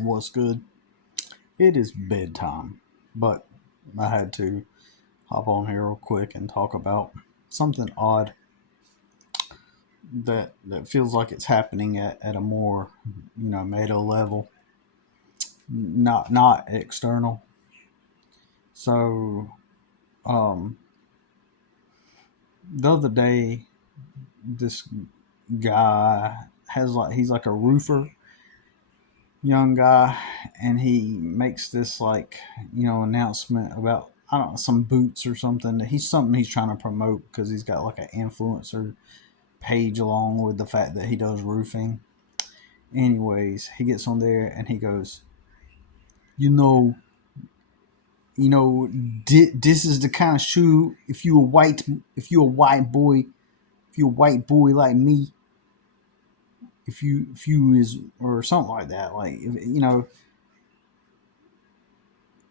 What's good? It is bedtime, but I had to hop on here real quick and talk about something odd that feels like it's happening at a more meta level, not external. So um, the other day, this guy he's like a roofer, young guy, and he makes this announcement about I don't know some boots or something. He's trying to promote because he's got like an influencer page along with the fact that he does roofing. Anyways, he gets on there and he goes, you know, this is the kind of shoe if you a white boy, if you a white boy like me, if you is or something like that, like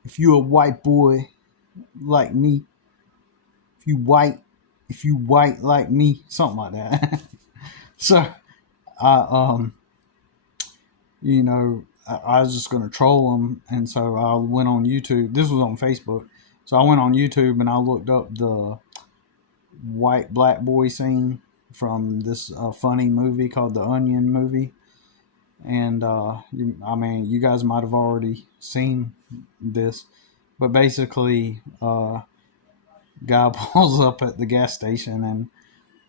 if you a white boy like me, if you white, if you white like me, something like that. So I I was just gonna troll him, and so I went on YouTube. This was on Facebook, so I went on YouTube and I looked up the white black boy scene from this funny movie called The Onion movie, and you guys might have already seen this, but basically, guy pulls up at the gas station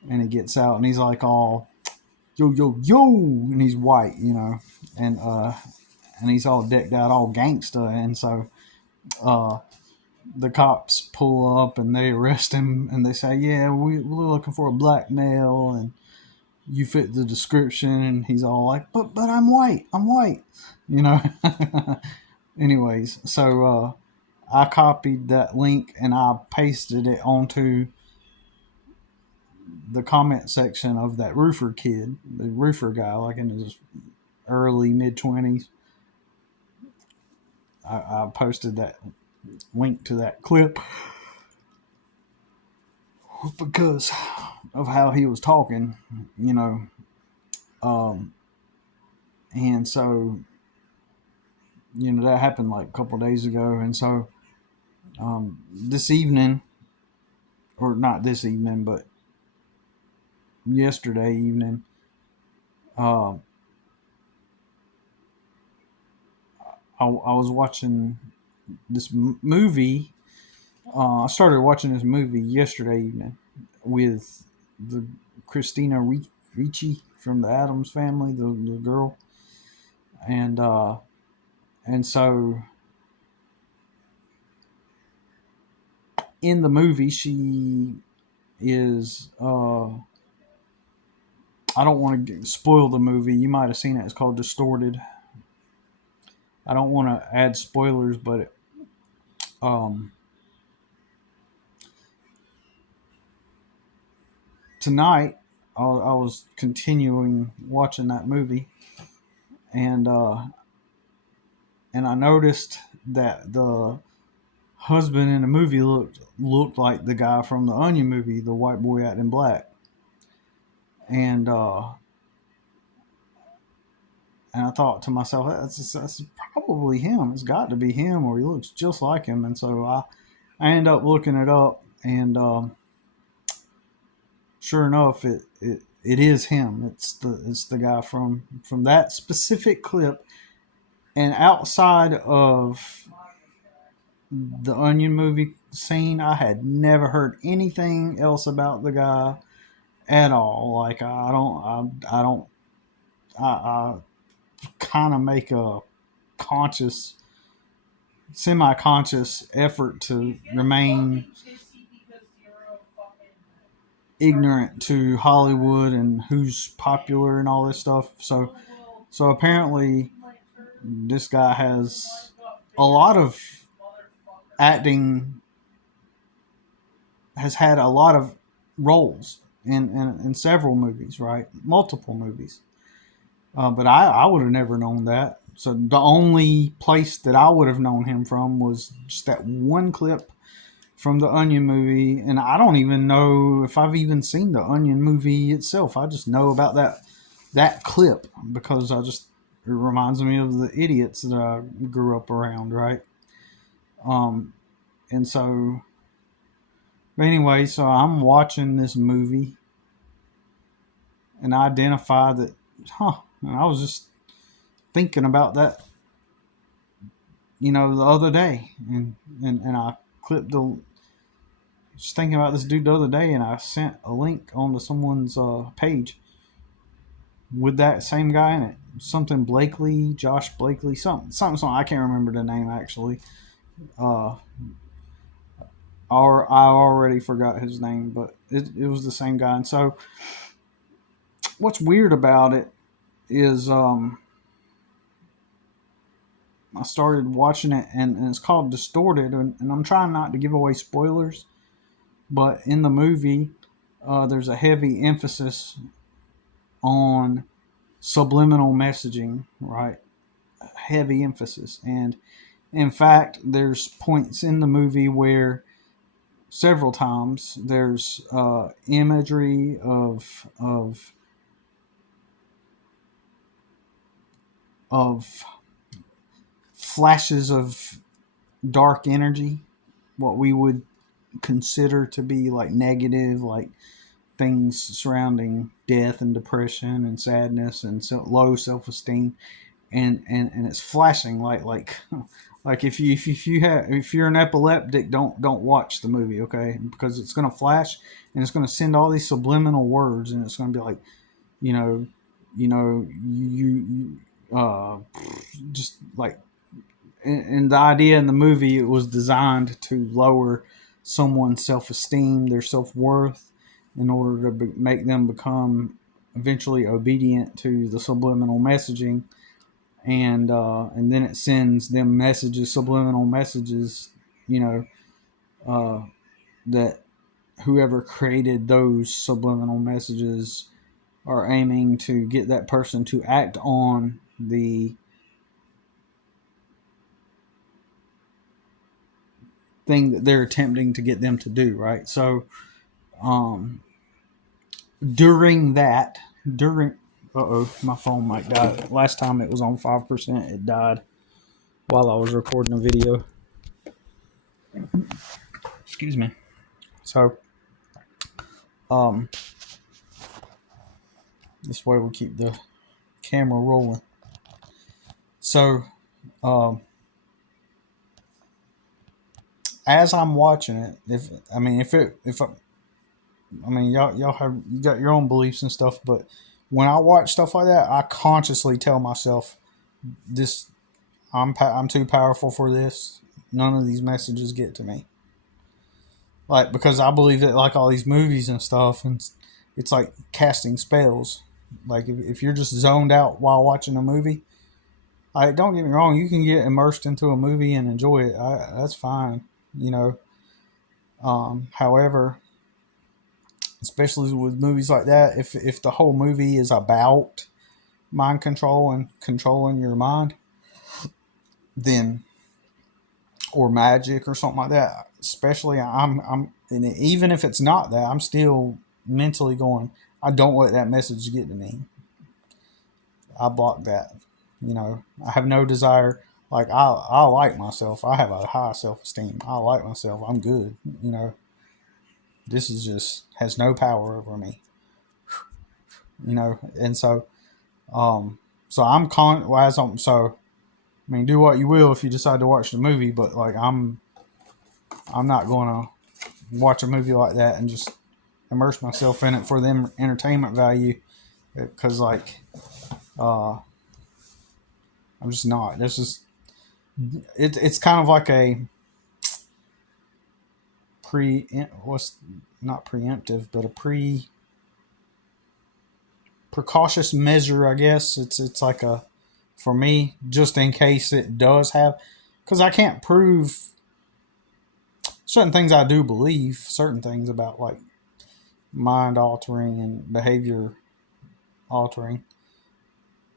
and he gets out and he's like all yo yo yo, and he's white, and and he's all decked out, all gangster, and so uh, the cops pull up and they arrest him and they say, "Yeah, we're looking for a black male, and you fit the description." And he's all like, "But I'm white," you know. Anyways, so I copied that link and I pasted it onto the comment section of that roofer kid, the roofer guy, like in his early mid 20s. I posted that link to that clip because of how he was talking, you know. Um, and so, that happened like a couple of days ago. And so this evening, or not this evening, but yesterday evening, uh, I was watching this movie. I started watching this movie yesterday evening with the Christina Ricci from the Addams Family, the girl, and so in the movie she is I don't want to spoil the movie. You might have seen it. It's called Distorted. I don't want to add spoilers, but um, tonight I was continuing watching that movie, and I noticed that the husband in the movie looked like the guy from the Onion movie, the white boy out in black, and I thought to myself, that's probably him. It's got to be him, or he looks just like him. And so I end up looking it up, and sure enough, it is him. It's the guy from that specific clip. And outside of the Onion movie scene, I had never heard anything else about the guy at all. Like I don't, I kind of make a conscious, semi-conscious effort to remain ignorant to Hollywood and who's popular and all this stuff. So apparently, this guy has a lot of acting, has had a lot of roles in several movies, right? Multiple movies. But I would have never known that. So the only place that I would have known him from was just that one clip from the Onion movie, and I don't even know if I've even seen the Onion movie itself. I just know about that clip because I just reminds me of the idiots that I grew up around, right? Um, and so, but anyway, so I'm watching this movie and I identify that, and I was just thinking about that, the other day, and I clipped the, just thinking about this dude the other day, and I sent a link onto someone's page with that same guy in it. Something Blakely, Josh Blakely, something. I can't remember the name actually. Uh, or I already forgot his name, but it was the same guy. And so, what's weird about it is, I started watching it, and it's called Distorted, and I'm trying not to give away spoilers, but in the movie, there's a heavy emphasis on subliminal messaging, right? Heavy emphasis. And in fact, there's points in the movie where several times there's imagery of flashes of dark energy, what we would consider to be like negative, like things surrounding death and depression and sadness and low self-esteem, and it's flashing like like if you're an epileptic, don't watch the movie, okay? Because it's going to flash and it's going to send all these subliminal words, and it's going to be like, you know you just like, and the idea in the movie, it was designed to lower someone's self-esteem, their self-worth, in order to make them become eventually obedient to the subliminal messaging, and then it sends them messages, subliminal messages, you know, that whoever created those subliminal messages are aiming to get that person to act on the thing that they're attempting to get them to do, right? So, um, during that, during, my phone might die. Last time it was on 5%, it died while I was recording a video. Excuse me. So, um, this way we'll keep the camera rolling. So, as I'm watching it, y'all have, you got your own beliefs and stuff, but when I watch stuff like that, I consciously tell myself, this, I'm too powerful for this. None of these messages get to me. Like, because I believe that, like, all these movies and stuff, and it's like casting spells. Like, if you're just zoned out while watching a movie, don't get me wrong, you can get immersed into a movie and enjoy it. That's fine, you know. However, especially with movies like that, if the whole movie is about mind control and controlling your mind, then, or magic or something like that, especially, and even if it's not that, I'm still mentally going, I don't let that message get to me. I block that. You know, I have no desire. Like, I like myself. I have a high self-esteem. I like myself. I'm good. You know, this is just has no power over me. You know, and so, so I'm so, I mean, do what you will if you decide to watch the movie, but like, I'm not going to watch a movie like that and just immerse myself in it for the entertainment value, because like, I'm just not. This is it's kind of like a not preemptive, but a precautious measure, I guess. It's like a, for me, just in case it does have, because I can't prove certain things. I do believe certain things about, like, mind altering and behavior altering,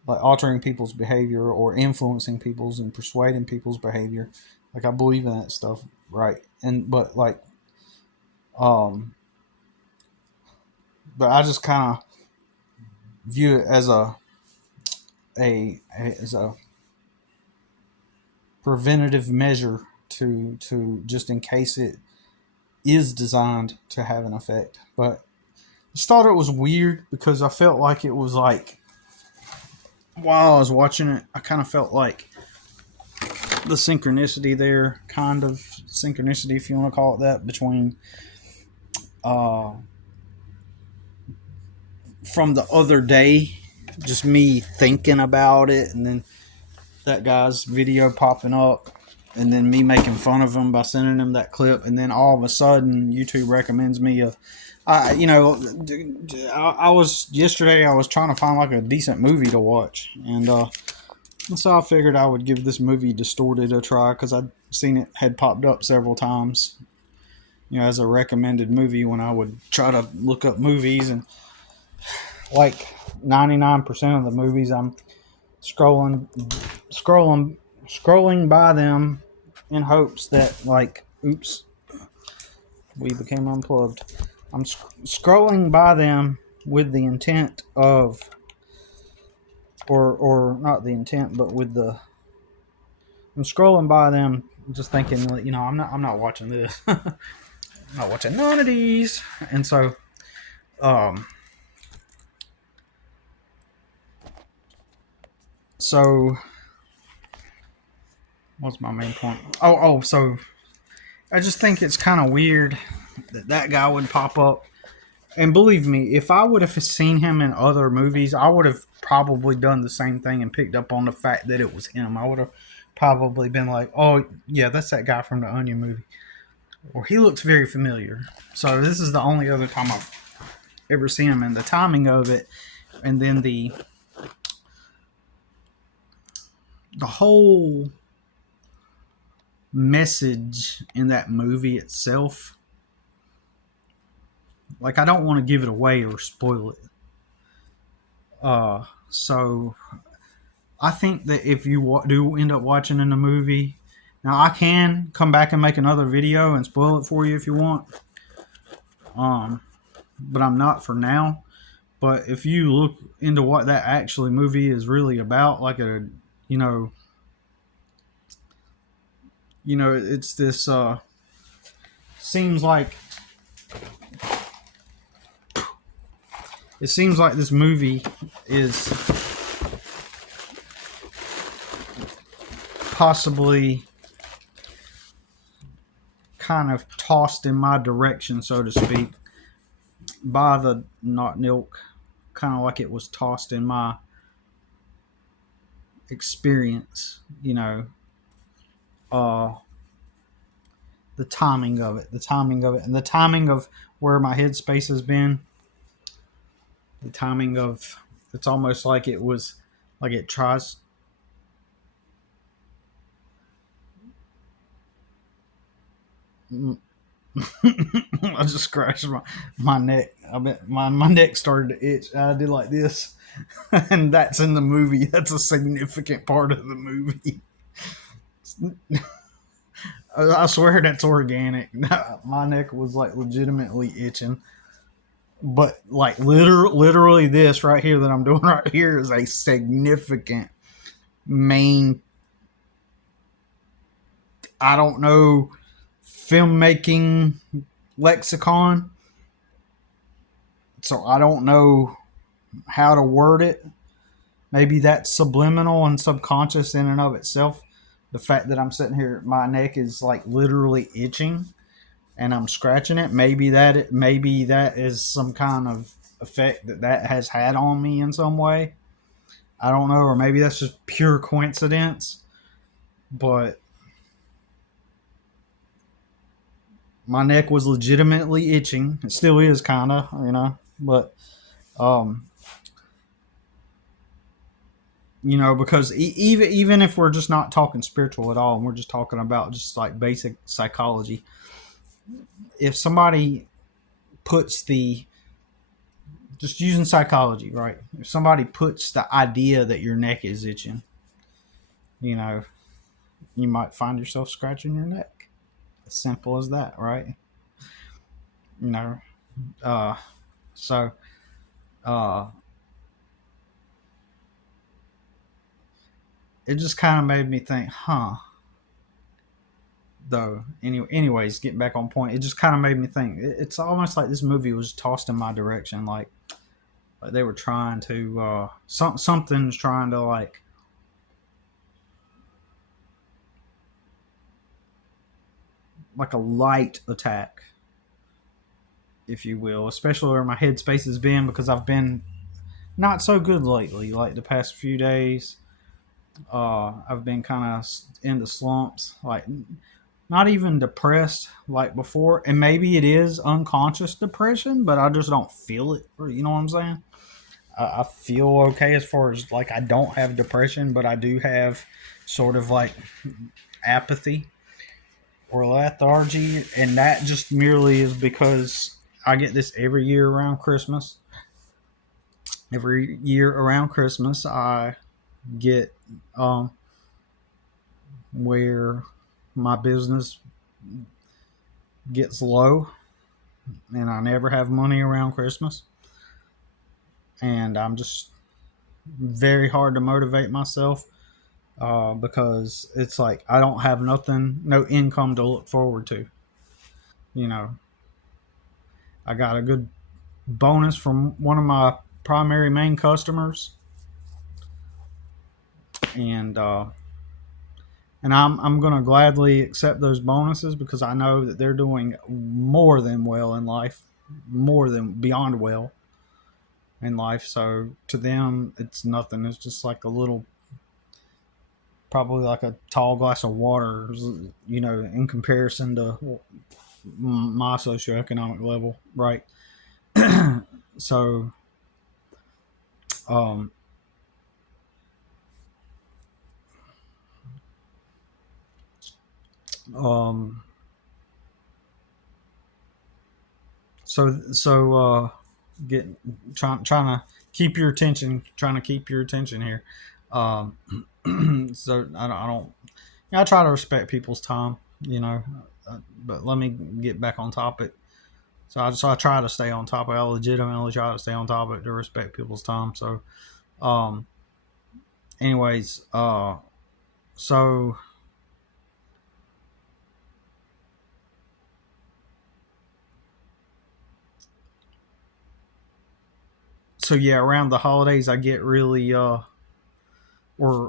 like altering people's behavior or influencing people's and persuading people's behavior. Like, I believe in that stuff, right? But like, but I just kind of view it as a as a preventative measure to just in case it is designed to have an effect. But I just thought it was weird because I felt like it was like while I was watching it, I kind of felt like the synchronicity there, kind of synchronicity, if you want to call it that, between uh, from the other day, just me thinking about it, and then that guy's video popping up, and then me making fun of him by sending him that clip, and then all of a sudden YouTube recommends me a. I was yesterday. I was trying to find like a decent movie to watch, and so I figured I would give this movie Distorted a try because I'd seen it had popped up several times, as a recommended movie when I would try to look up movies, and like 99% of the movies I'm scrolling scrolling by them in hopes that like oops, we became unplugged. I'm scrolling by them with the intent of or not the intent but with the I'm scrolling by them just thinking I'm not watching this. I'm not watching none of these. And so um so what's my main point? So I just think it's kind of weird that guy would pop up. And believe me, if I would have seen him in other movies, I would have probably done the same thing and picked up on the fact that it was him. I would have probably been like, oh, yeah, that's that guy from the Onion movie. Or he looks very familiar. So this is the only other time I've ever seen him. And the timing of it, and then the whole message in that movie itself, like I don't want to give it away or spoil it. So I think that if you do end up watching in the movie, now I can come back and make another video and spoil it for you if you want. But I'm not for now. But if you look into what that actually movie is really about, like it's this seems like this movie is possibly kind of tossed in my direction, so to speak, by the not Nilk, kind of like it was tossed in my experience, the timing of it, and the timing of where my headspace has been, the timing of it's almost like it was like it tries. I just scratched my neck. I bet my neck started to itch. I did like this, and that's in the movie. That's a significant part of the movie. I swear that's organic. My neck was like legitimately itching, but like literally this right here that I'm doing right here is a significant main. I don't know, filmmaking lexicon. So I don't know how to word it. Maybe that's subliminal and subconscious in and of itself. The fact that I'm sitting here, my neck is like literally itching, and I'm scratching it. Maybe that is some kind of effect that has had on me in some way. I don't know, or maybe that's just pure coincidence. But my neck was legitimately itching. It still is, kind of, But because even if we're just not talking spiritual at all, and we're just talking about just like basic psychology, if somebody puts just using psychology, right? If somebody puts the idea that your neck is itching, you might find yourself scratching your neck. As simple as that, right? You know, uh, so, uh, it just kind of made me think, though. Anyways, getting back on point, it just kind of made me think. It's almost like this movie was tossed in my direction, like they were trying to something's trying to like a light attack, if you will, especially where my headspace has been because I've been not so good lately. Like the past few days, I've been kind of in the slumps, like not even depressed like before. And maybe it is unconscious depression, but I just don't feel it. You know what I'm saying? I feel okay as far as like I don't have depression, but I do have sort of like apathy or lethargy, and that just merely is because I get this every year around Christmas. Every year around Christmas, I get where my business gets low, and I never have money around Christmas, and I'm just very hard to motivate myself because it's like I don't have nothing, no income to look forward to. You know, I got a good bonus from one of my primary main customers, and I'm gonna gladly accept those bonuses because I know that they're doing more than well in life, more than beyond well in life. So to them, it's nothing. It's just like a little, probably like a tall glass of water, in comparison to my socioeconomic level, right? So, um, um, so get trying to keep your attention, trying to keep your attention here. Um, so I don't. I try to respect people's time, but let me get back on topic. So I try to stay on topic. I legitimately try to stay on topic to respect people's time. So, um, anyways, so so yeah, around the holidays I get really or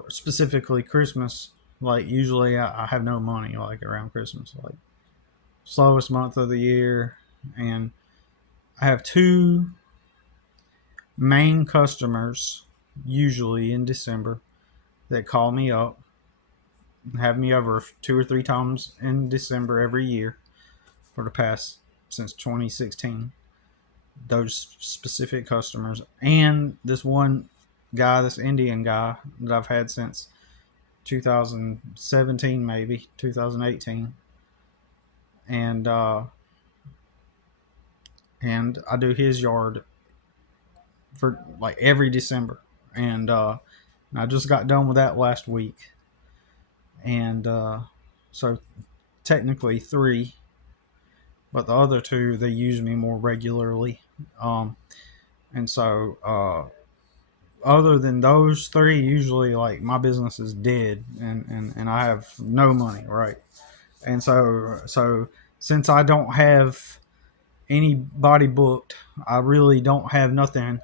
specifically Christmas. Like usually I have no money like around Christmas, like slowest month of the year, and I have two main customers usually in December that call me up, have me over 2 or 3 times in December every year for the past since 2016. Those specific customers and this one guy, this Indian guy that I've had since 2017, maybe 2018, and I do his yard for like every December, and I just got done with that last week, and so technically three, but the other two they use me more regularly, and so other than those three, usually like my business is dead, and I have no money, right? And so since I don't have anybody booked, I really don't have nothing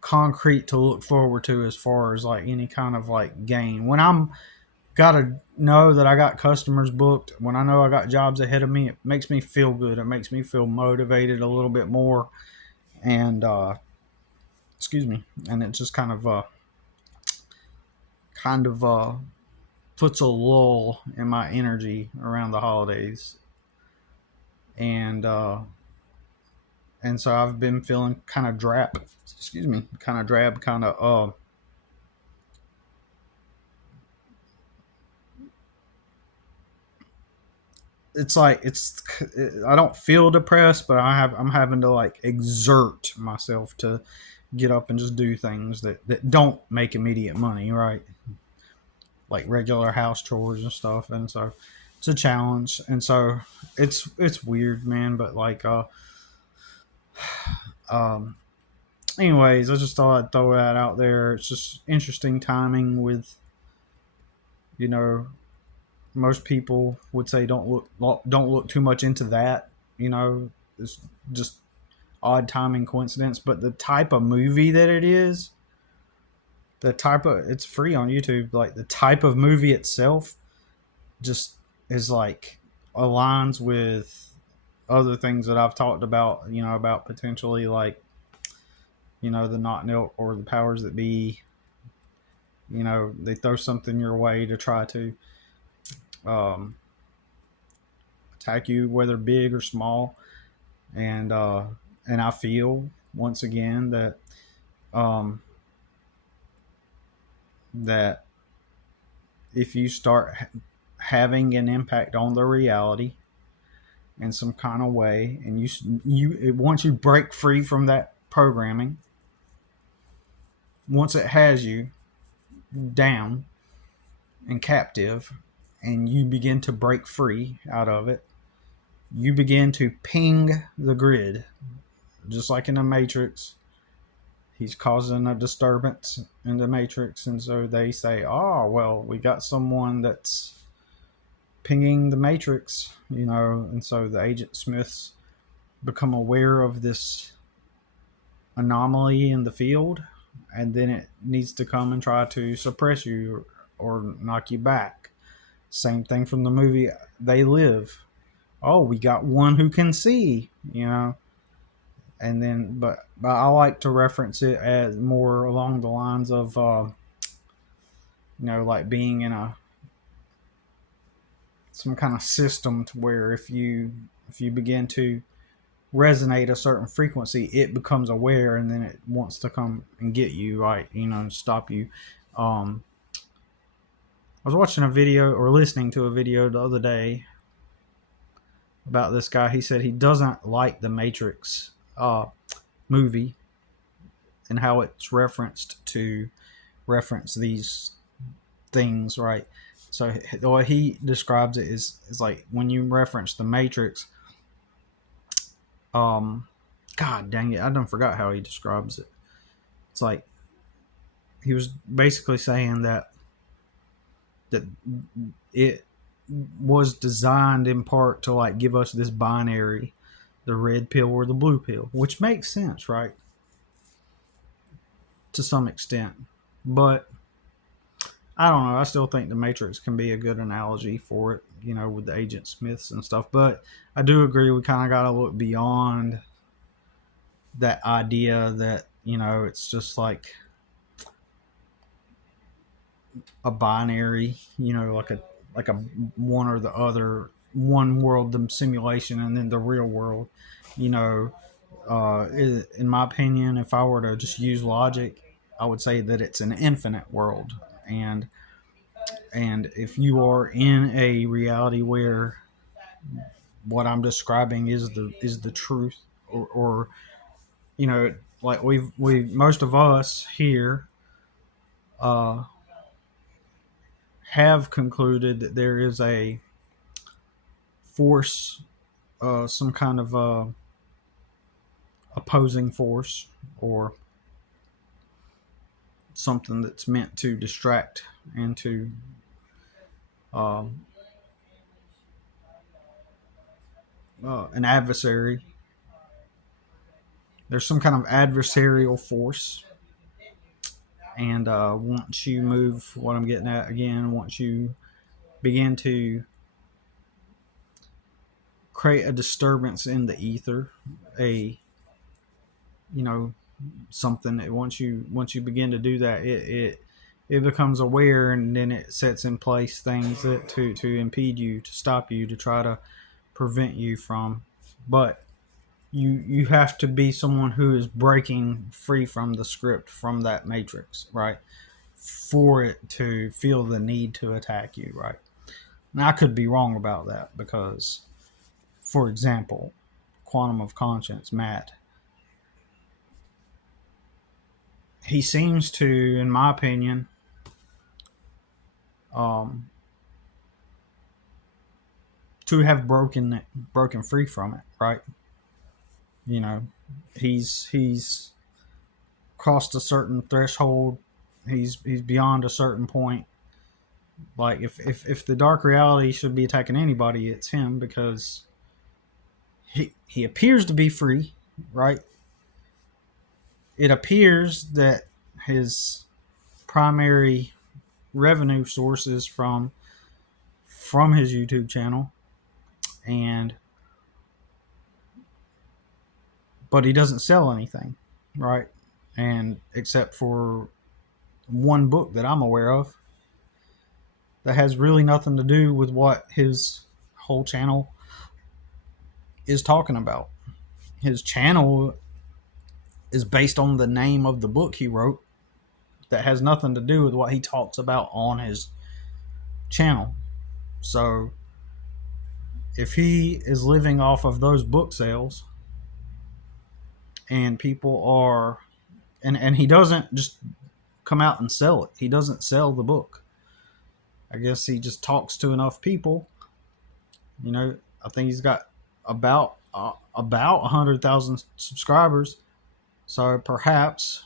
concrete to look forward to as far as like any kind of like gain. When I'm gotta know that I got customers booked, when I know I got jobs ahead of me, it makes me feel good. It makes me feel motivated a little bit more, and excuse me, and it just kind of puts a lull in my energy around the holidays, and so I've been feeling kind of drab. Excuse me, kind of drab, kind of it's like I don't feel depressed, but I'm having to like exert myself to get up and just do things that don't make immediate money, right? Like regular house chores and stuff, and so it's a challenge, and so it's weird, man. But like um, anyways, I just thought I'd throw that out there. It's just interesting timing with You know, most people would say don't look too much into that. You know, it's just odd timing coincidence. But the type of movie that it is, it's free on YouTube. Like the type of movie itself, just is like aligns with other things that I've talked about. You know, about potentially like, you know, the not nil or the powers that be. You know, they throw something your way to try to um, attack you, whether big or small. And and I feel once again that um, that if you start having an impact on the reality in some kind of way, and once you break free from that programming, once it has you down and captive, and you begin to break free out of it, you begin to ping the grid, just like in the Matrix. He's causing a disturbance in the Matrix, and so they say, "Oh, well, we got someone that's pinging the Matrix," you know, and so the Agent Smiths become aware of this anomaly in the field, and then it needs to come and try to suppress you or knock you back. Same thing from the movie They Live. Oh, we got one who can see, you know. And then, but I like to reference it as more along the lines of, you know, like being in a some kind of system to where if you begin to resonate a certain frequency, it becomes aware and then it wants to come and get you, right? You know, stop you. Um, I was watching a video or listening to a video the other day about this guy. He said he doesn't like the Matrix movie and how it's referenced to reference these things, right? So the way he describes it is like when you reference the Matrix, um, God dang it, I don't forgot how he describes it. It's like he was basically saying that it was designed in part to like give us this binary, the red pill or the blue pill, which makes sense, right? To some extent. But I don't know. I still think the Matrix can be a good analogy for it, you know, with the Agent Smiths and stuff. But I do agree we kind of got to look beyond that idea that, you know, it's just like a binary, you know, like a one or the other, one world, the simulation, and then the real world. You know, in my opinion, if I were to just use logic, I would say that it's an infinite world, and if you are in a reality where what I'm describing is the truth, or you know, like we most of us here uh, have concluded that there is a force, some kind of opposing force, or something that's meant to distract and to um, an adversary. There's some kind of adversarial force, and once you move, what I'm getting at again, once you begin to create a disturbance in the ether, a you know something that once you begin to do that, it becomes aware, and then it sets in place things that to impede you, to stop you, to try to prevent you from. But you have to be someone who is breaking free from the script, from that matrix, right, for it to feel the need to attack you, right? Now I could be wrong about that because, for example, Quantum of Conscience, Matt, he seems to, in my opinion, um, to have broken free from it, right? You know, he's crossed a certain threshold. He's beyond a certain point, Like if the dark reality should be attacking anybody, it's him, because he appears to be free, right? It appears that his primary revenue source is from his YouTube channel, and but he doesn't sell anything, right? And except for one book that I'm aware of that has really nothing to do with what his whole channel is talking about. His channel is based on the name of the book he wrote that has nothing to do with what he talks about on his channel. So if he is living off of those book sales, and people are, and he doesn't just come out and sell it, he doesn't sell the book. I guess he just talks to enough people. I think he's got about 100,000 subscribers. So perhaps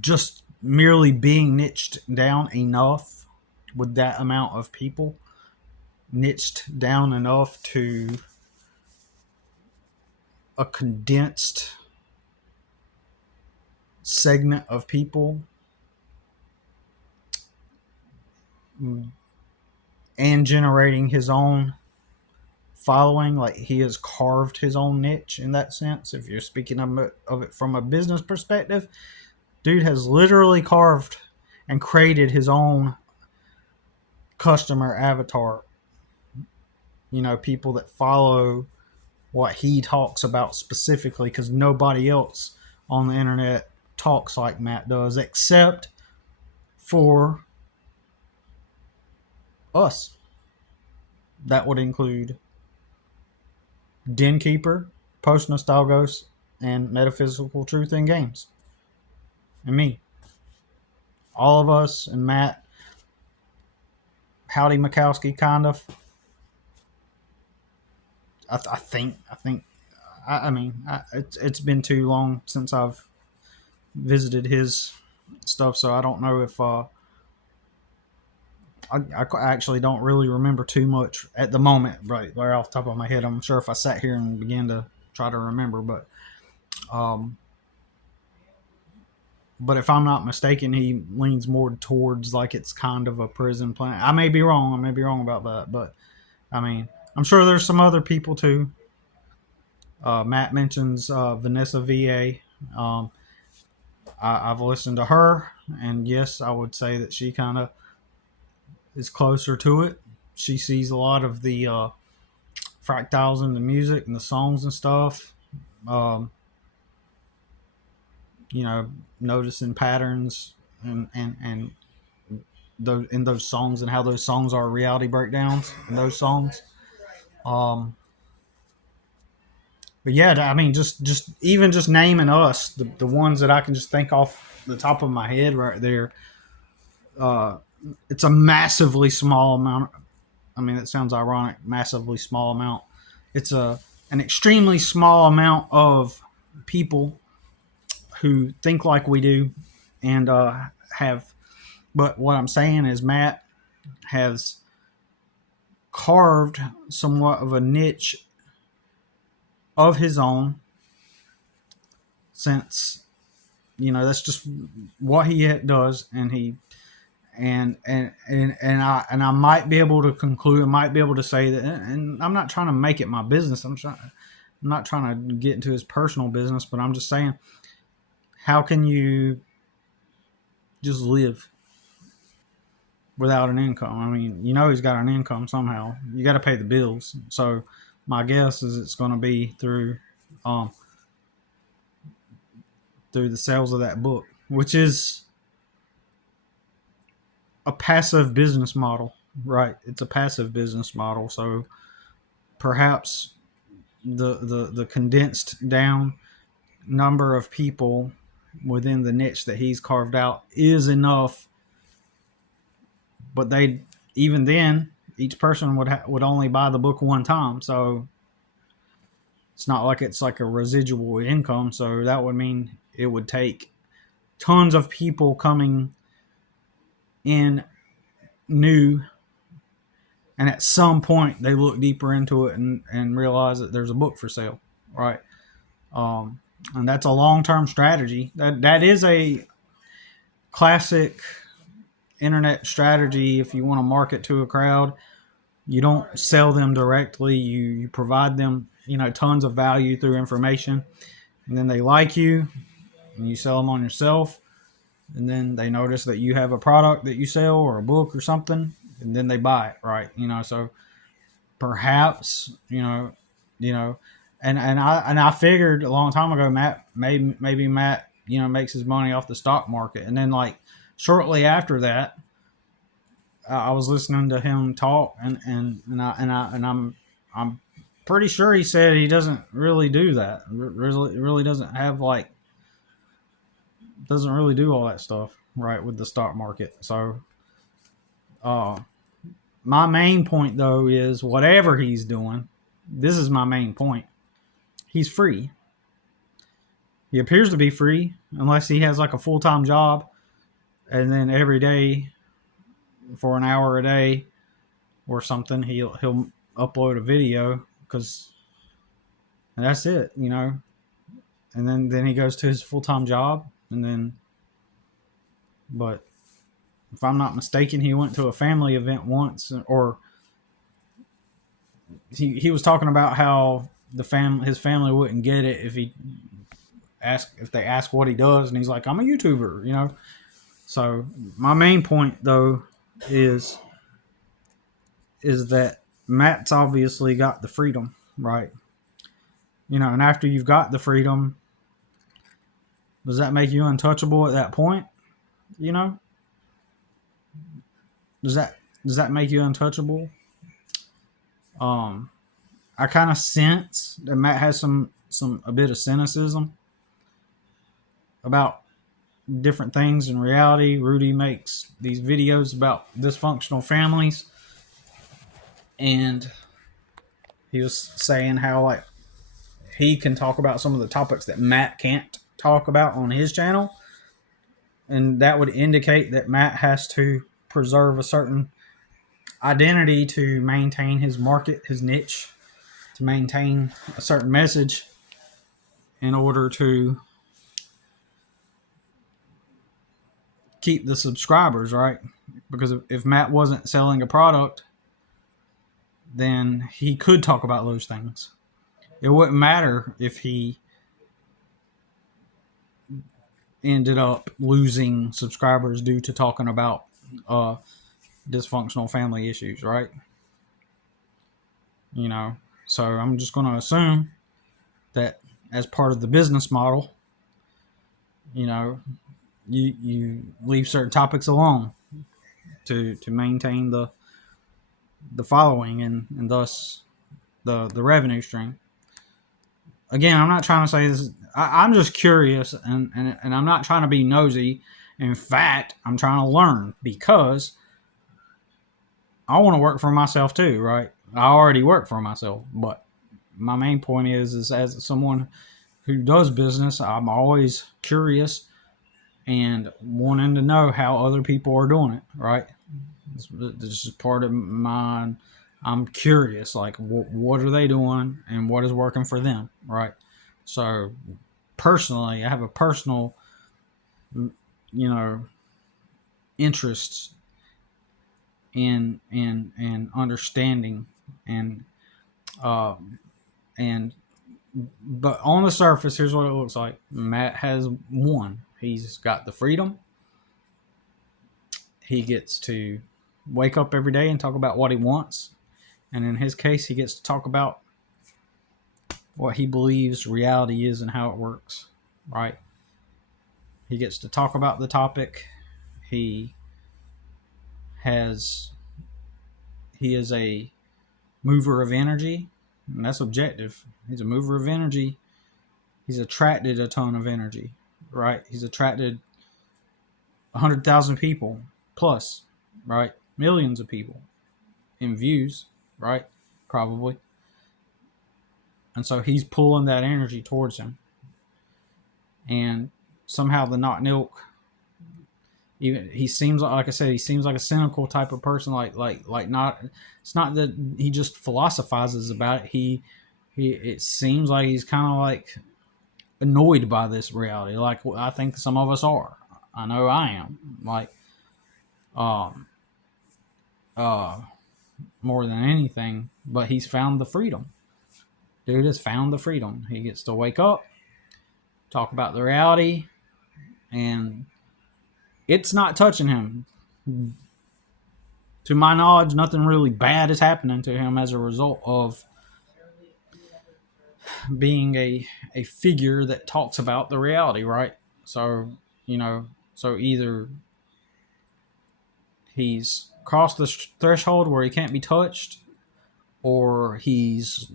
just merely being niched down enough, with that amount of people niched down enough to a condensed segment of people, and generating his own following, like he has carved his own niche in that sense. If you're speaking of it from a business perspective, dude has literally carved and created his own customer avatar. People that follow what he talks about specifically, because nobody else on the internet talks like Matt does, except for us. That would include Den Keeper, Post Nostalgos, and Metaphysical Truth in Games, and me. All of us, and Matt, Howdy Mikowski, kind of. It's been too long since I've visited his stuff, so I don't know if I actually don't really remember too much at the moment, right off the top of my head. I'm sure if I sat here and began to try to remember, but if I'm not mistaken, he leans more towards like it's kind of a prison planet. I may be wrong about that, but I mean, I'm sure there's some other people too. Matt mentions Vanessa VA. I've listened to her, and yes, I would say that she kind of is closer to it. She sees a lot of the fractals in the music and the songs and stuff. Noticing patterns and in those songs, and how those songs are reality breakdowns in those songs. But yeah, I mean, just even just naming us, the ones that I can just think off the top of my head right there, it's a massively small amount. I mean, it sounds ironic, massively small amount. It's an extremely small amount of people who think like we do, and have. But what I'm saying is, Matt has carved somewhat of a niche of his own, since that's just what he does, and he and I might be able to conclude, I might be able to say that, and I'm not trying to make it my business. I'm not trying to get into his personal business, but I'm just saying, how can you just live without an income? I mean, he's got an income somehow. You got to pay the bills. So my guess is it's going to be through the sales of that book, which is a passive business model, right? It's a passive business model. So perhaps the condensed down number of people within the niche that he's carved out is enough, but even then, each person would only buy the book one time, so it's not like it's like a residual income. So that would mean it would take tons of people coming in new, and at some point they look deeper into it and realize that there's a book for sale, right? And that's a long-term strategy. That is a classic internet strategy. If you want to market to a crowd, you don't sell them directly. You provide them, tons of value through information, and then they like you, and you sell them on yourself, and then they notice that you have a product that you sell or a book or something, and then they buy it, right? So perhaps, you know, and I figured a long time ago, maybe Matt, makes his money off the stock market, and then like shortly after that, I was listening to him talk, and I'm pretty sure he said he doesn't really do that. Really doesn't have doesn't really do all that stuff right with the stock market. So, my main point though is whatever he's doing, this is my main point. He's free. He appears to be free unless he has like a full-time job, and then every day for an hour a day or something, he'll upload a video, and that's it, and then he goes to his full-time job, but if I'm not mistaken, he went to a family event once, or he was talking about how his family wouldn't get it if they ask what he does, and he's like, I'm a YouTuber. So my main point though is that Matt's obviously got the freedom, right? And after you've got the freedom, does that make you untouchable at that point? Does that make you untouchable? I kind of sense that Matt has a bit of cynicism about different things in reality. Rudy makes these videos about dysfunctional families, and he was saying how like he can talk about some of the topics that Matt can't talk about on his channel, and that would indicate that Matt has to preserve a certain identity to maintain his market, his niche, to maintain a certain message in order to keep the subscribers, right? Because if Matt wasn't selling a product, then he could talk about those things. It wouldn't matter if he ended up losing subscribers due to talking about dysfunctional family issues, right? So I'm just going to assume that as part of the business model, you leave certain topics alone to maintain the following and thus the revenue stream. Again, I'm not trying to say this. I'm just curious, and I'm not trying to be nosy. In fact, I'm trying to learn because I want to work for myself too, right? I already work for myself, but my main point is as someone who does business, I'm always curious and wanting to know how other people are doing it, right? This is part of mine. I'm curious, like what are they doing and what is working for them, right? So personally, I have a personal, interest in understanding and but on the surface, here's what it looks like. Matt has won. He's got the freedom. He gets to wake up every day and talk about what he wants. And in his case, he gets to talk about what he believes reality is and how it works, right? He gets to talk about the topic. He is a mover of energy, and that's objective. He's a mover of energy. He's attracted a ton of energy, right? He's attracted 100,000 people plus, right? Millions of people in views, right? Probably. And so he's pulling that energy towards him. And somehow the Knock Nilk Even he seems like I said, he seems like a cynical type of person. Like not. It's not that he just philosophizes about it. He. It seems like he's kind of like annoyed by this reality. Like I think some of us are. I know I am. Like um uh more than anything. But he's found the freedom. Dude has found the freedom. He gets to wake up, talk about the reality, and it's not touching him. To my knowledge, nothing really bad is happening to him as a result of being a figure that talks about the reality, right? So, so either he's crossed the threshold where he can't be touched, or he's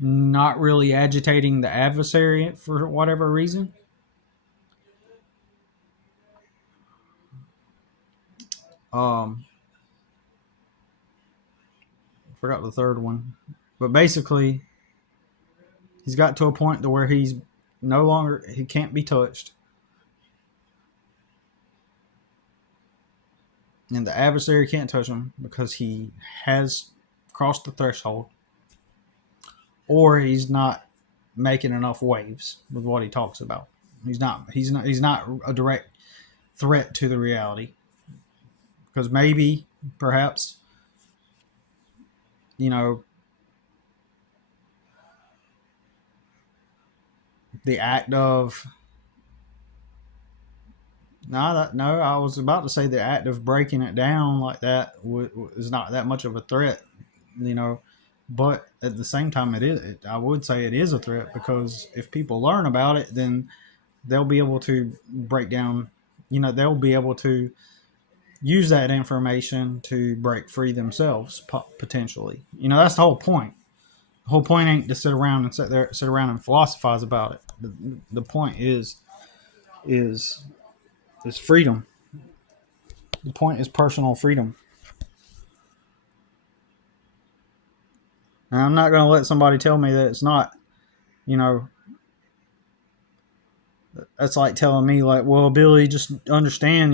not really agitating the adversary for whatever reason. Um, Forgot the third one, but basically, he's got to a point to where he's no longer he can't be touched, and the adversary can't touch him because he has crossed the threshold, or he's not making enough waves with what he talks about. He's not a direct threat to the reality, because maybe, perhaps, you know, the act of no, I was about to say the act of breaking it down like that is not that much of a threat, you know. But at the same time, I would say it is a threat, because if people learn about it, then they'll be able to break down. They'll be able to use that information to break free themselves, potentially. That's the whole point. The whole point ain't to sit around and philosophize about it. The point is freedom. The point is personal freedom. And I'm not going to let somebody tell me that it's not. That's like telling me, like, well, Billy, just understand,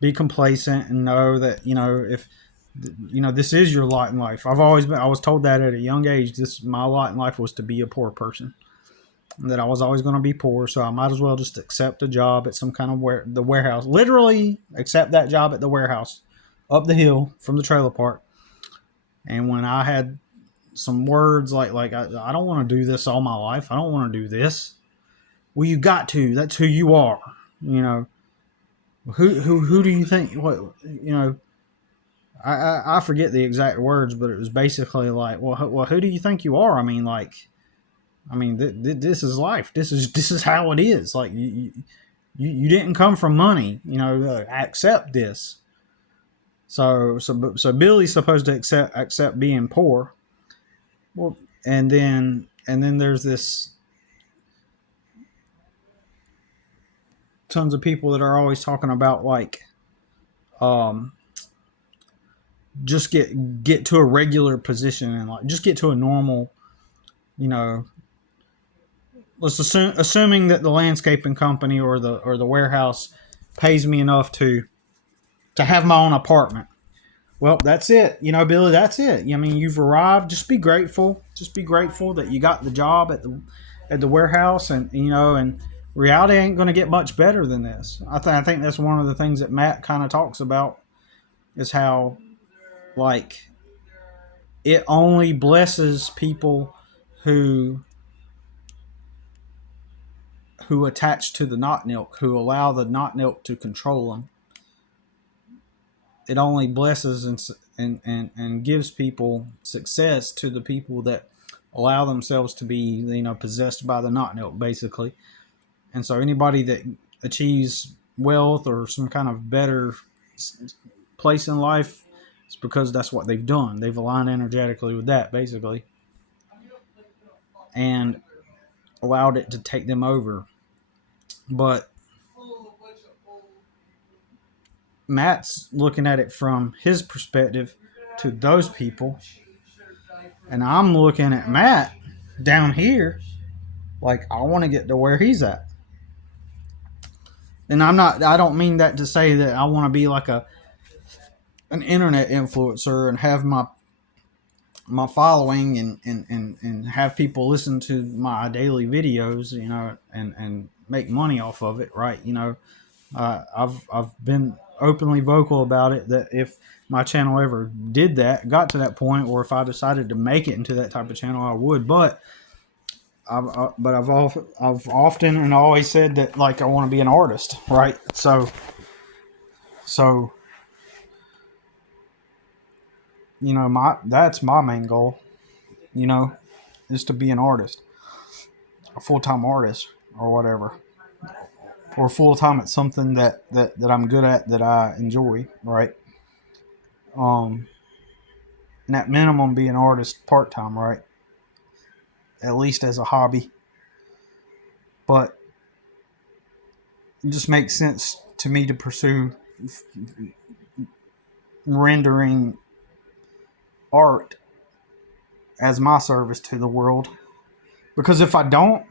be complacent and know that, if, this is your lot in life. I was told that at a young age. My lot in life was to be a poor person, that I was always going to be poor. So I might as well just accept a job at some kind of the warehouse, literally accept that job at the warehouse up the hill from the trailer park. And when I had some words like I don't want to do this all my life. I don't want to do this. Well, you got to. That's who you are. Who do you think? What I forget the exact words, but it was basically like, well, who do you think you are? This is life. This is how it is. Like you didn't come from money. Accept this. So Billy's supposed to accept being poor. Well, and then there's this tons of people that are always talking about, like, just get to a regular position, and like just get to a normal, let's assuming that the landscaping company or the warehouse pays me enough to have my own apartment. Well, that's it. Billy, that's it. You've arrived. Just be grateful. Just be grateful that you got the job at the warehouse, and and reality ain't going to get much better than this. I think that's one of the things that Matt kind of talks about, is how, like, it only blesses people who attach to the not nilk, who allow the not nilk to control them. It only blesses and gives people success to the people that allow themselves to be, possessed by the not nilk, basically. And so anybody that achieves wealth or some kind of better place in life, it's because that's what they've done. They've aligned energetically with that, basically, and allowed it to take them over. But Matt's looking at it from his perspective to those people, and I'm looking at Matt down here like I want to get to where he's at. And I don't mean that to say that I want to be like an internet influencer and have my following and have people listen to my daily videos, and make money off of it, right? I've been openly vocal about it, that if my channel ever did that, got to that point, or if I decided to make it into that type of channel, I would. But I've often and always said that, like, I want to be an artist, right? So my that's my main goal, is to be an artist, a full time artist, or whatever, or full time at something that I'm good at, that I enjoy, right? Um, and at minimum, be an artist part time, right? At least as a hobby. But it just makes sense to me to pursue rendering art as my service to the world. Because if I don't,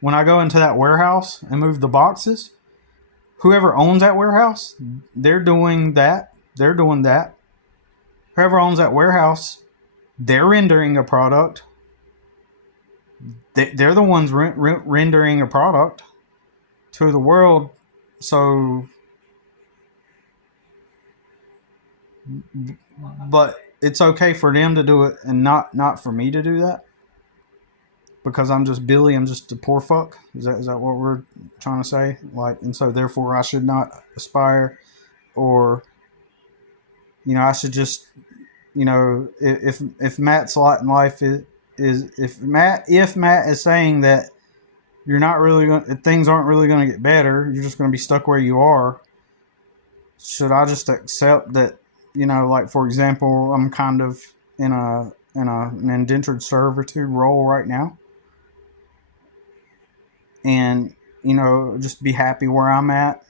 when I go into that warehouse and move the boxes, whoever owns that warehouse, they're doing that. They're doing that. Whoever owns that warehouse, they're rendering a product. They're the ones rendering a product to the world. So, but it's okay for them to do it and not for me to do that, because I'm just Billy. I'm just a poor fuck. Is that what we're trying to say? Like, and so therefore I should not aspire, or I should just, if Matt's lot in life is if Matt is saying that you're not really going, things aren't really going to get better, you're just going to be stuck where you are, should I just accept that? Like, for example, I'm kind of in an indentured servitude role right now, and just be happy where I'm at,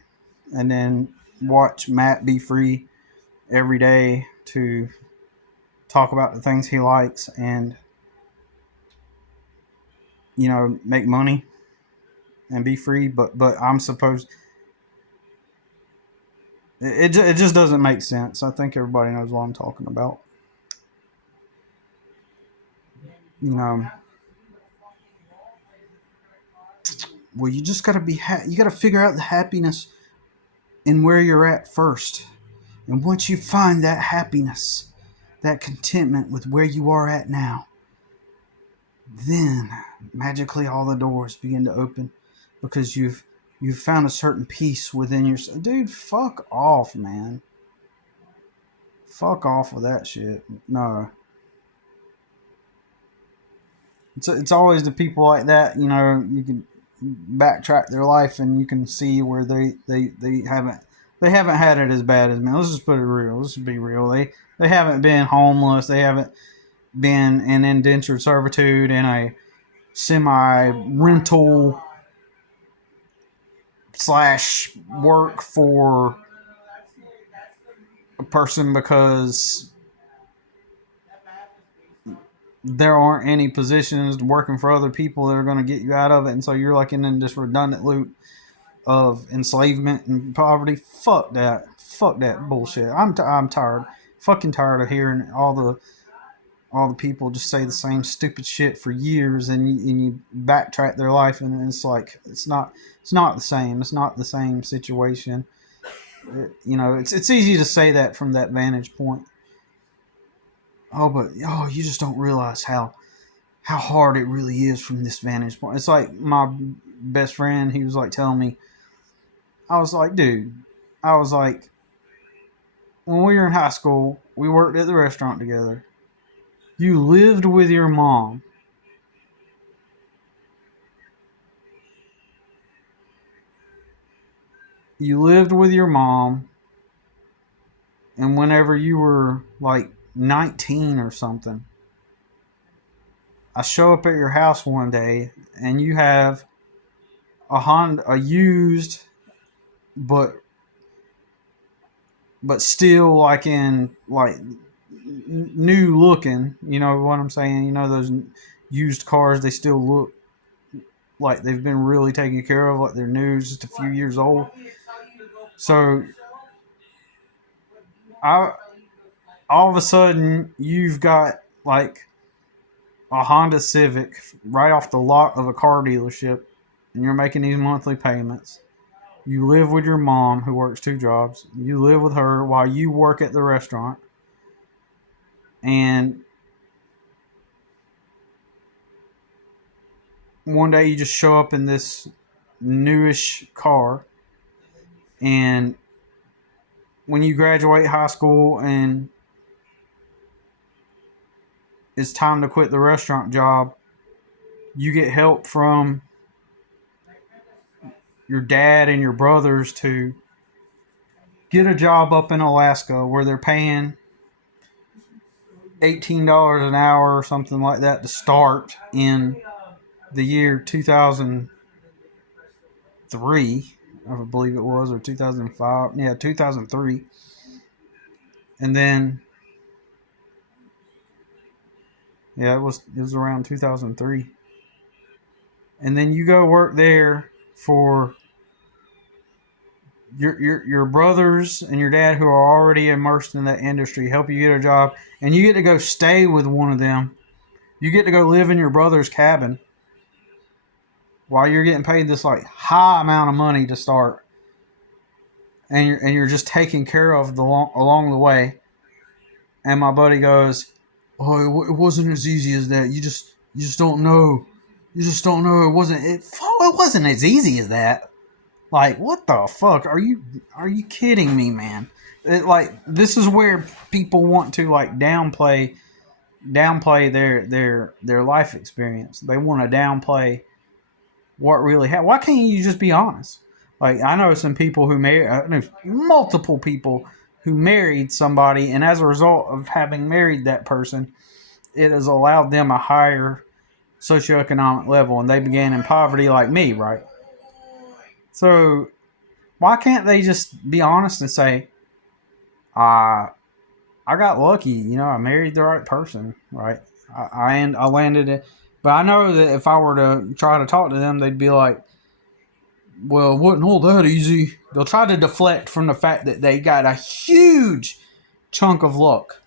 and then watch Matt be free every day to talk about the things he likes, and make money and be free. But I'm supposed, it just doesn't make sense. I think everybody knows what I'm talking about. Well, you just gotta you gotta figure out the happiness in where you're at first, and once you find that happiness, that contentment with where you are at now, then magically all the doors begin to open, because you've found a certain peace within yourself. Dude, fuck off, man. Fuck off with that shit. No. It's always the people like that, you can backtrack their life and you can see where they haven't had it as bad as me. Let's just put it real. Let's just be real. They haven't been homeless. They haven't been in indentured servitude in a semi-rental / work for a person, because there aren't any positions working for other people that are going to get you out of it, and so you're like in this redundant loop of enslavement and poverty. Fuck that bullshit. I'm tired, fucking tired of hearing all the people just say the same stupid shit for years, and you backtrack their life, and it's like it's not the same. It's not the same situation. It's easy to say that from that vantage point. But you just don't realize how hard it really is from this vantage point. It's like my best friend, he was like telling me, I was like, dude, when we were in high school, we worked at the restaurant together. You lived with your mom. You lived with your mom, and whenever you were like 19 or something, I show up at your house one day and you have a used but still like in like new looking, you know what I'm saying? Those used cars, they still look like they've been really taken care of, like they're new, just a few years old. So I all of a sudden you've got like a Honda Civic right off the lot of a car dealership, and you're making these monthly payments. You live with your mom who works 2 jobs. You live with her while you work at the restaurant. And one day you just show up in this newish car. And when you graduate high school and it's time to quit the restaurant job, you get help from your dad and your brothers to get a job up in Alaska where they're paying $18 an hour or something like that to start in the year 2003, I believe it was, or 2005. Yeah, 2003. And then, yeah, it was around 2003. And then you go work there for your brothers and your dad who are already immersed in that industry, help you get a job, and you get to go stay with one of them. You get to go live in your brother's cabin while you're getting paid this like high amount of money to start, and you're just taken care of along the way. And my buddy goes, "Oh, it wasn't as easy as that. You just don't know. You just don't know. It wasn't as easy as that. Like, what the fuck? Are you kidding me, man? This is where people want to like downplay their life experience. They want to downplay what really happened. Why can't you just be honest? Like, I know some people who I know multiple people who married somebody, and as a result of having married that person, it has allowed them a higher socioeconomic level, and they began in poverty like me, right? So why can't they just be honest and say, I got lucky, I married the right person, right? I landed it. But I know that if I were to try to talk to them, they'd be like, well, it wasn't all that easy. They'll try to deflect from the fact that they got a huge chunk of luck.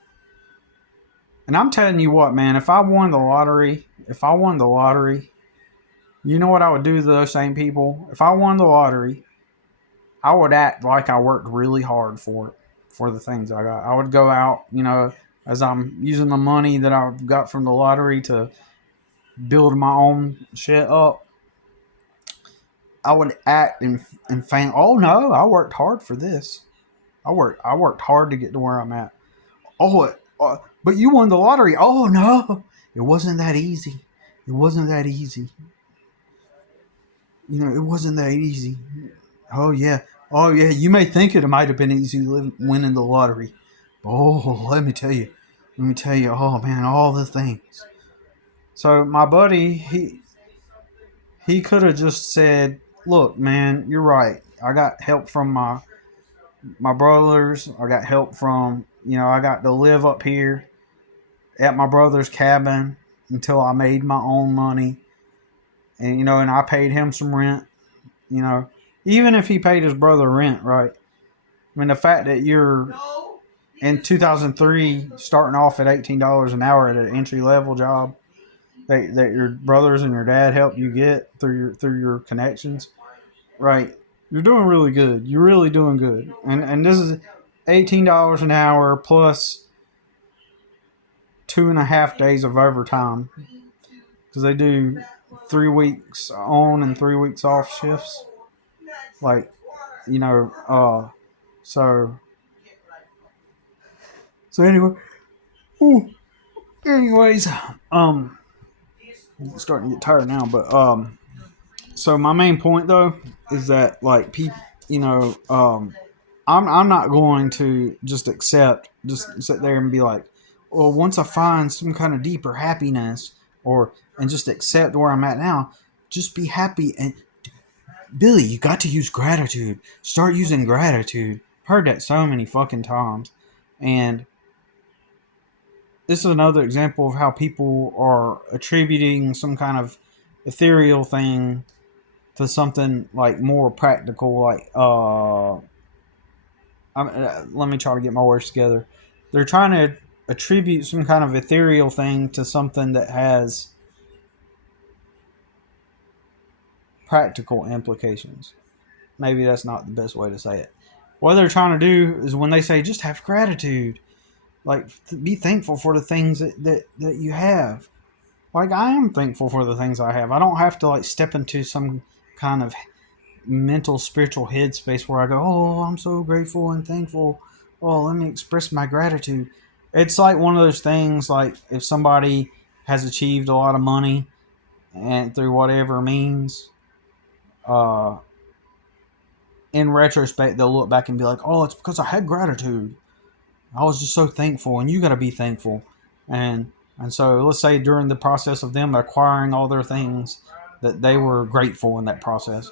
And I'm telling you what, man, if I won the lottery, you know what I would do to those same people? If I won the lottery, I would act like I worked really hard for it, for the things I got. I would go out, as I'm using the money that I've got from the lottery to build my own shit up. I would act and feign, oh no, I worked hard for this. I worked hard to get to where I'm at. Oh, but you won the lottery. Oh no, it wasn't that easy. It wasn't that easy. It wasn't that easy. Oh yeah. You may think it might have been easy winning the lottery. Oh, let me tell you. Oh man, all the things. So my buddy, he could have just said, "Look, man, you're right. I got help from my brothers. I got help from I got to live up here at my brother's cabin until I made my own money, and and I paid him some rent. Even if he paid his brother rent, right? I mean, the fact that you're in 2003 starting off at $18 an hour at an entry level job that your brothers and your dad helped you get through your connections, right? You're doing really good. You're really doing good. And this is $18 an hour plus 2.5 days of overtime because they do 3 weeks on and 3 weeks off shifts. Like, so anyway, anyways, I'm starting to get tired now, but so my main point though is that like people, I'm not going to just sit there and be like, well, once I find some kind of deeper happiness and just accept where I'm at now, just be happy. And Billy, you got to use gratitude. Start using gratitude. I've heard that so many fucking times. And this is another example of how people are attributing some kind of ethereal thing to something like more practical. Like, let me try to get my words together. They're trying to attribute some kind of ethereal thing to something that has practical implications. Maybe that's not the best way to say it. What they're trying to do is when they say just have gratitude, like be thankful for the things that you have. Like I am thankful for the things I have. I don't have to like step into some kind of mental spiritual headspace where I go, oh, I'm so grateful and thankful. Oh, let me express my gratitude. It's like one of those things like if somebody has achieved a lot of money and through whatever means, uh, in retrospect, they'll look back and be like, oh, it's because I had gratitude. I was just so thankful, and you got to be thankful. And and so let's say during the process of them acquiring all their things, that they were grateful in that process.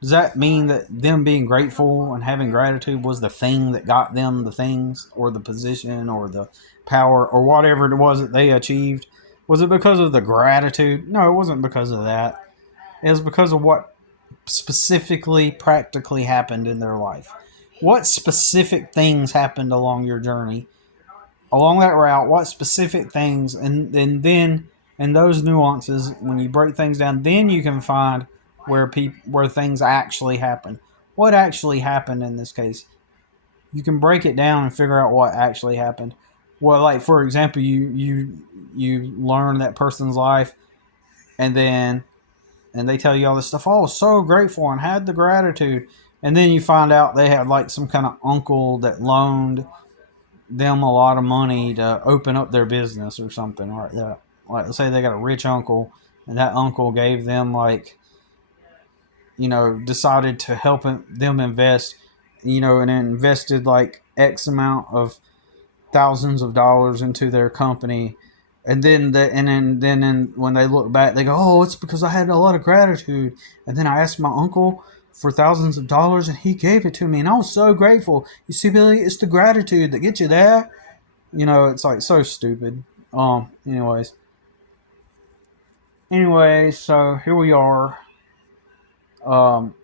Does that mean that them being grateful and having gratitude was the thing that got them the things or the position or the power or whatever it was that they achieved? Was it because of the gratitude? No, it wasn't because of that. It was because of what specifically, practically happened in their life. What specific things happened along your journey, along that route? What specific things, and then and those nuances, when you break things down, then you can find where things actually happen. What actually happened in this case? You can break it down and figure out what actually happened. Well, like for example, you learn that person's life, and then and they tell you all this stuff. Oh, so grateful and had the gratitude, and then you find out they had like some kind of uncle that loaned them a lot of money to open up their business or something like that. Like let's say they got a rich uncle, and that uncle gave them like decided to help them invest, and invested like X amount of thousands of dollars into their company. And then when they look back, they go, "Oh, it's because I had a lot of gratitude." And then I asked my uncle for thousands of dollars, and he gave it to me, and I was so grateful. You see, Billy, it's the gratitude that gets you there. It's like so stupid. Anyways, so here we are. Um,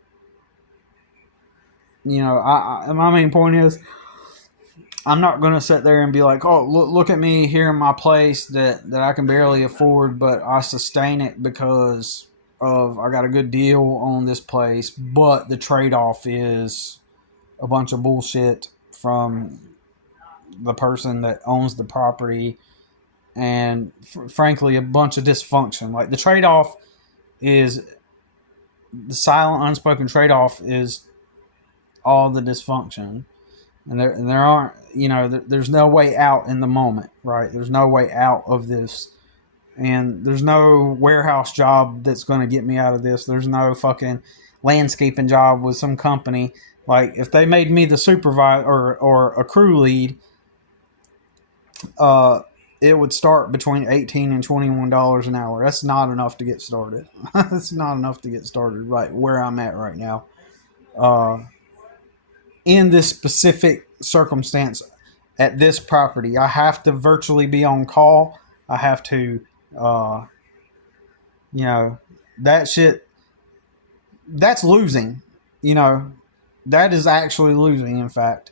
my main point is I'm not going to sit there and be like, oh, look at me here in my place that I can barely afford, but I sustain it because of I got a good deal on this place. But the trade-off is a bunch of bullshit from the person that owns the property and frankly, a bunch of dysfunction. Like the trade-off is the silent, unspoken trade-off is all the dysfunction. And there aren't, there's no way out in the moment, right? There's no way out of this, and there's no warehouse job that's going to get me out of this. There's no fucking landscaping job with some company. Like if they made me the supervisor or a crew lead, it would start between $18 and $21 an hour. That's not enough to get started. That's not enough to get started right where I'm at right now. In this specific circumstance at this property, I have to virtually be on call. I have to, that shit, that's losing. That is actually losing, in fact.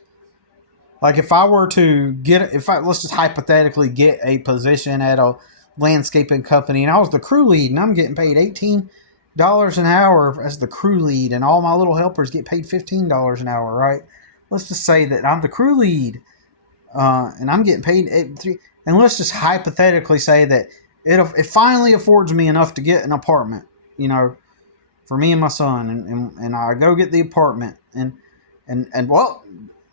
Like if I were to let's just hypothetically get a position at a landscaping company and I was the crew lead and I'm getting paid $18 an hour as the crew lead and all my little helpers get paid $15 an hour, right? Let's just say that I'm the crew lead and I'm getting paid and let's just hypothetically say that it finally affords me enough to get an apartment, for me and my son, and I go get the apartment and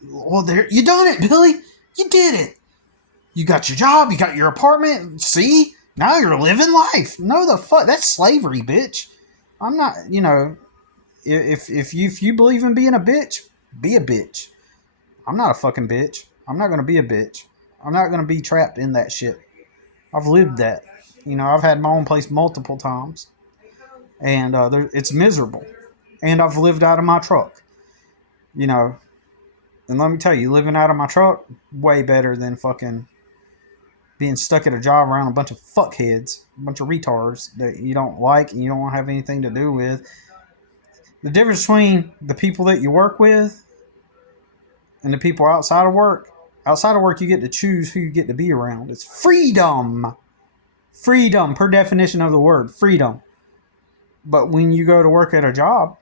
well, there you done it, Billy. You did it. You got your job. You got your apartment. See, now you're living life. No, the fuck, that's slavery, bitch. I'm not. If you believe in being a bitch, be a bitch. I'm not a fucking bitch. I'm not gonna be a bitch. I'm not gonna be trapped in that shit. I've lived that. I've had my own place multiple times, and it's miserable. And I've lived out of my truck. And let me tell you, living out of my truck, way better than fucking being stuck at a job around a bunch of fuckheads, a bunch of retards that you don't like and you don't want to have anything to do with. The difference between the people that you work with and the people outside of work, you get to choose who you get to be around. It's freedom. Freedom, per definition of the word, freedom. But when you go to work at a job,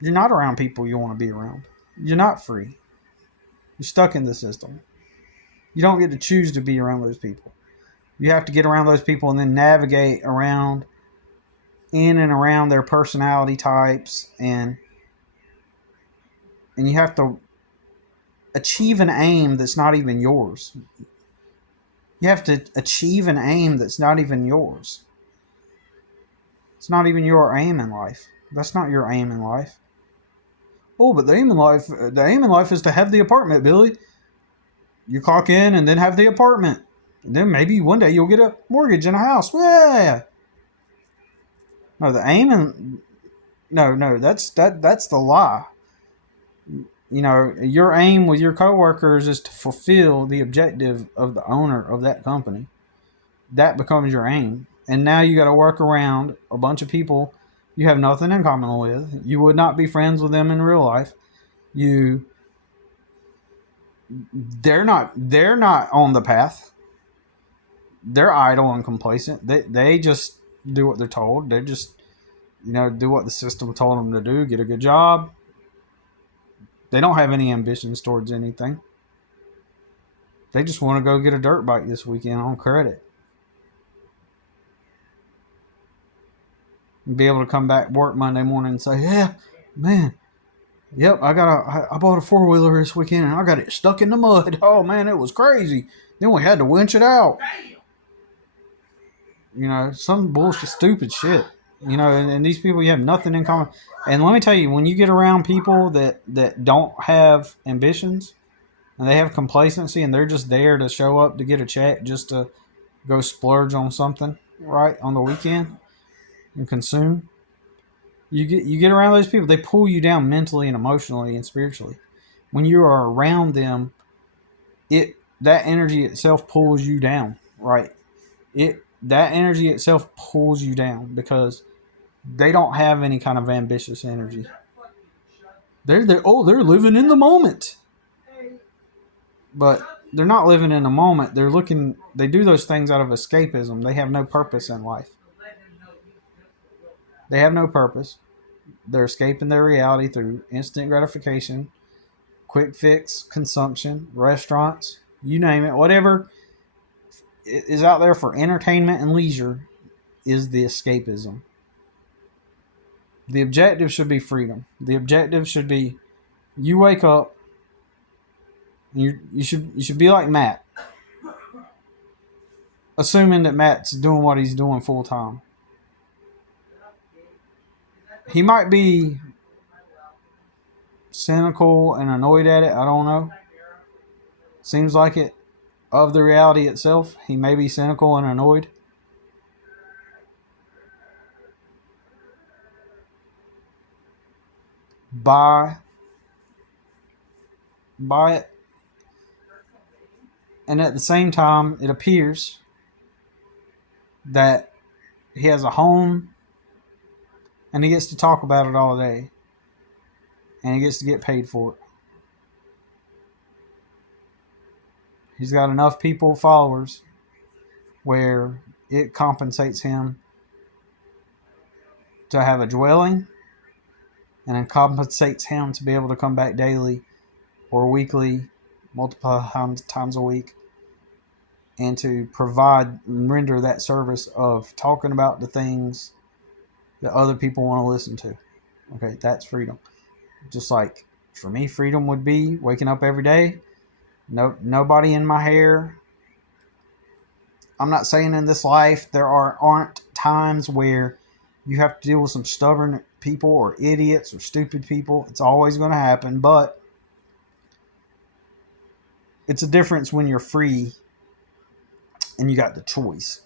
you're not around people you want to be around. You're not free. You're stuck in the system. You don't get to choose to be around those people. You have to get around those people and then navigate around, in and around their personality types, and you have to achieve an aim that's not even yours. You have to achieve an aim that's not even yours. It's not even your aim in life. That's not your aim in life. Oh, but the aim in life is to have the apartment, Billy. You clock in and then have the apartment. And then maybe one day you'll get a mortgage and a house. Yeah. No, the aim in no, that's the lie. You know, your aim with your coworkers is to fulfill the objective of the owner of that company. That becomes your aim. And now you got to work around a bunch of people you have nothing in common with. You would not be friends with them in real life. They're not on the path. They're idle and complacent. They just do what they're told. They just, do what the system told them to do. Get a good job. They don't have any ambitions towards anything. They just want to go get a dirt bike this weekend on credit. And be able to come back to work Monday morning and say, yeah, man, yep, I bought a 4-wheeler this weekend and I got it stuck in the mud. Oh man, it was crazy. Then we had to winch it out. Some bullshit, stupid shit. And these people, you have nothing in common. And let me tell you, when you get around people that don't have ambitions and they have complacency and they're just there to show up to get a check just to go splurge on something, right, on the weekend and consume, you get around those people, they pull you down mentally and emotionally and spiritually. When you are around them, that energy itself pulls you down, right? That energy itself pulls you down because they don't have any kind of ambitious energy. They're living in the moment. But they're not living in the moment. They do those things out of escapism. They have no purpose in life. They have no purpose. They're escaping their reality through instant gratification, quick fix consumption, restaurants, you name it. Whatever is out there for entertainment and leisure is the escapism. The objective should be freedom. The objective should be you wake up and you should be like Matt. Assuming that Matt's doing what he's doing full time. He might be cynical and annoyed at it. I don't know. Seems like it. Of the reality itself, he may be cynical and annoyed. By it. And at the same time, it appears that he has a home and he gets to talk about it all day. And he gets to get paid for it. He's got enough followers, where it compensates him to have a dwelling, and it compensates him to be able to come back daily or weekly, multiple times a week, and to provide and render that service of talking about the things that other people want to listen to. Okay, that's freedom. Just like for me, freedom would be waking up every day. Nobody in my hair. I'm not saying in this life there aren't times where you have to deal with some stubborn people or idiots or stupid people. It's always going to happen, but it's a difference when you're free and you got the choice.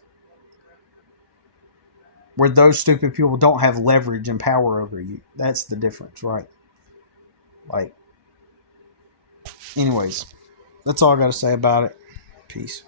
Where those stupid people don't have leverage and power over you. That's the difference, right? Anyways, that's all I got to say about it. Peace.